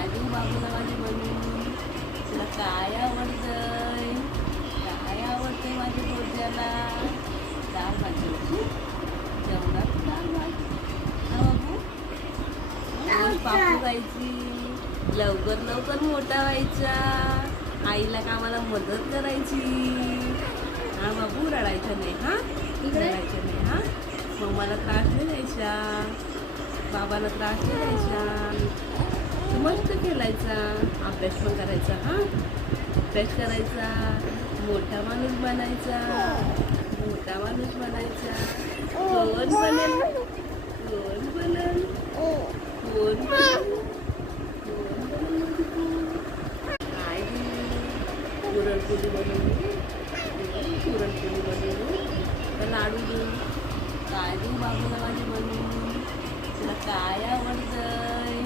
काय देऊ बाबूला माझी बनवून? तुला काय आवडतंय? काय आवडतंय माझ्या भोज्याला? डाळ भाजी होती. जेवणात डाळ भाजी. हा बाबू, रोज पापू जायची, लवकर लवकर मोठा व्हायचा, आईला कामाला मदत करायची. हा बाबू, रडायचं नाही. हा रडायचं नाही. हा मम्माला त्रास नाही द्यायचा, बाबाला त्रास नाही द्यायचा. तू मस्त खेळायचा, अभ्यास पण करायचा. हा अभ्यास करायचा, मोठा माणूस बनायचा, मोठा माणूस बनायचा. कोण बनेल? कोण बनेल? कोण बनेल? कोण बनेल? काय देऊ? पुरणपोळी बनवू? पुरणपोळी बनवू का लाडू देऊ? काय देऊ बाबूला माझी बनवून? तुला काय आवडतंय?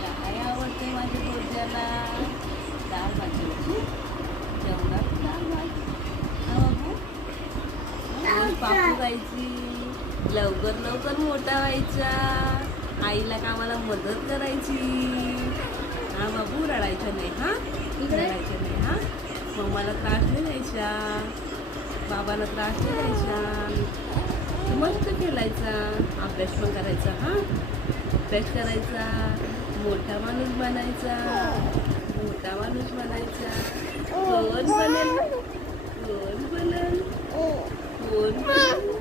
काय आवडतंय माझ्या भोज्याला? डाळ भाजी होती. जेवणात डाळ भाजी. हा बाबू, रोज पापू जायची, लवकर लवकर मोठा व्हायचा, आईला कामाला मदत करायची. हा बाबू, रडायचं नाही. हा रडायचं नाही. हा मम्माला त्रास नाही द्यायचा, बाबाला त्रास नाही द्यायचा. तू मस्त खेळायचा, अभ्यास पण करायचा. हा अभ्यास करायचा, मोठा माणूस बनायचा, मोठा माणूस बनायचा. कोण बनेल? कोण बनेल? कोण बनेल?